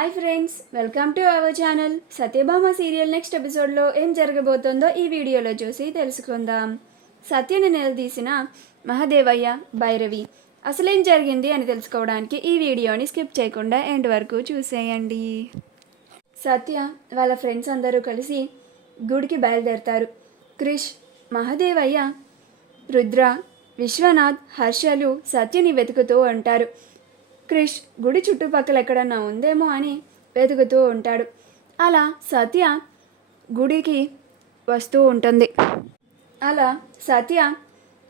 Hi friends, welcome to our channel. Satyabhama serial next ఎపిసోడ్లో ఏం జరగబోతుందో ఈ వీడియోలో చూసి తెలుసుకుందాం. సత్యని నిలదీసిన మహదేవయ్య, భైరవి అసలేం జరిగింది అని తెలుసుకోవడానికి ఈ వీడియోని స్కిప్ చేయకుండా ఎండ్ వరకు చూసేయండి. సత్య వాళ్ళ ఫ్రెండ్స్ అందరూ కలిసి గుడికి బయలుదేరతారు. క్రిష్, మహదేవయ్య, రుద్ర, విశ్వనాథ్, హర్షలు సత్యని వెతుకుతూ ఉంటారు. క్రిష్ గుడి చుట్టుపక్కల ఎక్కడన్నా ఉందేమో అని వెతుకుతూ ఉంటాడు. అలా సత్య గుడికి వస్తూ ఉంటుంది.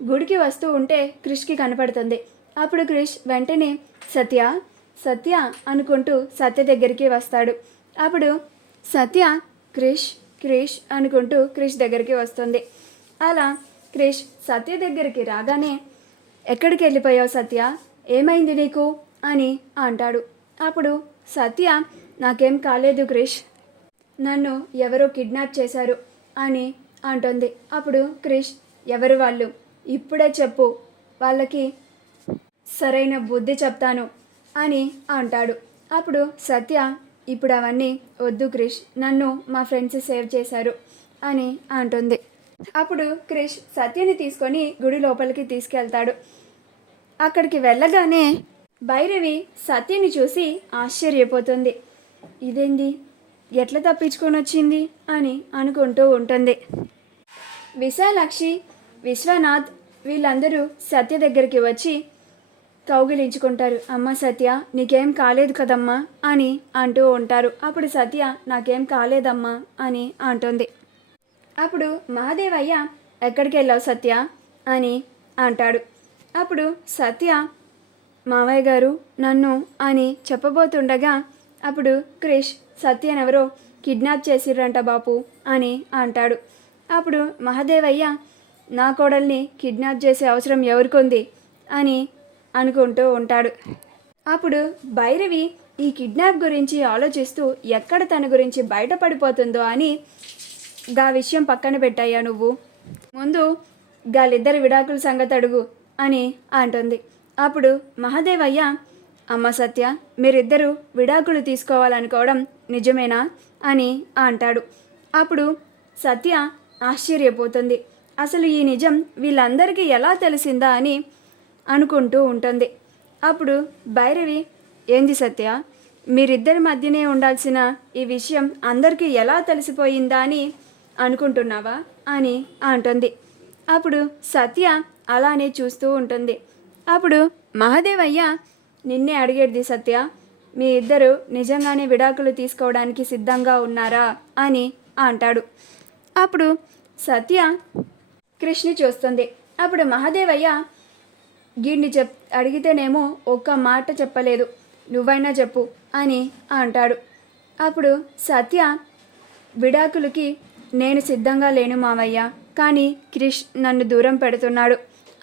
గుడికి వస్తూ ఉంటే క్రిష్కి కనపడుతుంది. అప్పుడు క్రిష్ వెంటనే సత్య సత్య అనుకుంటూ సత్య దగ్గరికి వస్తాడు. అప్పుడు సత్య క్రిష్ క్రిష్ అనుకుంటూ క్రిష్ దగ్గరికి వస్తుంది. అలా క్రిష్ సత్య దగ్గరికి రాగానే, ఎక్కడికి వెళ్ళిపోయావు సత్య, ఏమైంది నీకు అని అంటాడు. అప్పుడు సత్య, నాకేం కాలేదు క్రిష్, నన్ను ఎవరో కిడ్నాప్ చేశారు అని అంటుంది. అప్పుడు క్రిష్, ఎవరు వాళ్ళు, ఇప్పుడే చెప్పు, వాళ్ళకి సరైన బుద్ధి చెప్తాను అని అంటాడు. అప్పుడు సత్య, ఇప్పుడు అవన్నీ వద్దు క్రిష్, నన్ను మా ఫ్రెండ్స్ సేవ్ చేశారు అని అంటుంది. అప్పుడు క్రిష్ సత్యని తీసుకొని గుడి లోపలికి తీసుకెళ్తాడు. అక్కడికి వెళ్ళగానే భైరవి సత్యని చూసి ఆశ్చర్యపోతుంది. ఇదేంది, ఎట్లా తప్పించుకొని వచ్చింది అని అనుకుంటూ ఉంటుంది. విశాలాక్షి, విశ్వనాథ్ వీళ్ళందరూ సత్య దగ్గరికి వచ్చి కౌగిలించుకుంటారు. అమ్మ సత్య, నీకేం కాలేదు కదమ్మా అని అంటూ ఉంటారు. అప్పుడు సత్య, నాకేం కాలేదమ్మా అని అంటుంది. అప్పుడు మహాదేవయ్య, ఎక్కడికి వెళ్ళావు సత్య అని అంటాడు. అప్పుడు సత్య, మావయ్య గారు నన్ను అని చెప్పబోతుండగా అప్పుడు క్రిష్, సత్యనెవరో కిడ్నాప్ చేసిర్రంట బాపు అని అంటాడు. అప్పుడు మహాదేవయ్య, నా కోడల్ని కిడ్నాప్ చేసే అవసరం ఎవరికొంది అని అనుకుంటూ ఉంటాడు. అప్పుడు భైరవి ఈ కిడ్నాప్ గురించి ఆలోచిస్తూ ఎక్కడ తన గురించి బయటపడిపోతుందో అని, గా విషయం పక్కన పెట్టాయా నువ్వు, ముందు గాలిద్దరి విడాకుల సంగతి అడుగు అని అంటుంది. అప్పుడు మహాదేవయ్య, అమ్మ సత్య, మీరిద్దరూ విడాకులు తీసుకోవాలనుకోవడం నిజమేనా అని అంటాడు. అప్పుడు సత్య ఆశ్చర్యపోతుంది. అసలు ఈ నిజం వీళ్ళందరికీ ఎలా తెలిసిందా అని అనుకుంటూ ఉంటుంది. అప్పుడు భైరవి, ఏంది సత్య, మీరిద్దరి మధ్యనే ఉండాల్సిన ఈ విషయం అందరికీ ఎలా తెలిసిపోయిందా అని అనుకుంటున్నావా అని అంటుంది. అప్పుడు సత్య అలానే చూస్తూ ఉంటుంది. అప్పుడు మహాదేవయ్య, నిన్నే అడిగేది సత్య, మీ ఇద్దరు నిజంగానే విడాకులు తీసుకోవడానికి సిద్ధంగా ఉన్నారా అని అంటాడు. అప్పుడు సత్య కృష్ణని చూస్తుంది. అప్పుడు మహాదేవయ్య, గీడిని అడిగితేనేమో ఒక్క మాట చెప్పలేదు, నువ్వైనా చెప్పు అని అంటాడు. అప్పుడు సత్య, విడాకులకి నేను సిద్ధంగా లేను మావయ్య, కానీ క్రిష్ నన్ను దూరం పెడుతున్నాడు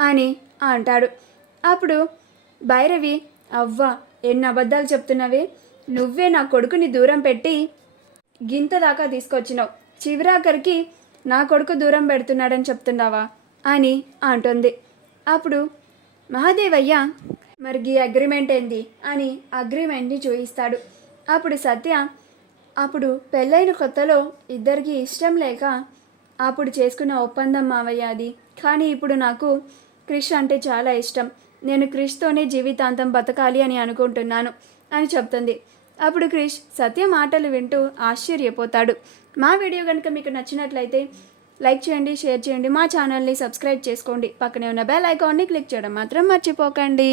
అని అంటాడు. అప్పుడు భైరవి, అవ్వ ఎన్ని అబద్ధాలు చెప్తున్నావే, నువ్వే నా కొడుకుని దూరం పెట్టి గింత దాకా తీసుకొచ్చినావు, చివరాఖరికి నా కొడుకు దూరం పెడుతున్నాడని చెప్తున్నావా అని అంటుంది. అప్పుడు మహాదేవయ్య, మరి ఈ అగ్రిమెంట్ ఏంది అని అగ్రిమెంట్ని చూపిస్తాడు. అప్పుడు సత్య, అప్పుడు పెళ్ళైన కొత్తలో ఇద్దరికి ఇష్టం లేక అప్పుడు చేసుకున్న ఒప్పందం మావయ్య అది, కానీ ఇప్పుడు నాకు క్రిష్ అంటే చాలా ఇష్టం, నేను క్రిష్తోనే జీవితాంతం బతకాలి అని అనుకుంటున్నాను అని చెప్తుంది. అప్పుడు క్రిష్ సత్య మాటలు వింటూ ఆశ్చర్యపోతాడు. మా వీడియో కనుక మీకు నచ్చినట్లయితే లైక్ చేయండి, షేర్ చేయండి, మా ఛానల్ని సబ్స్క్రైబ్ చేసుకోండి, పక్కనే ఉన్న బెల్ ఐకాన్ని క్లిక్ చేయడం మాత్రం మర్చిపోకండి.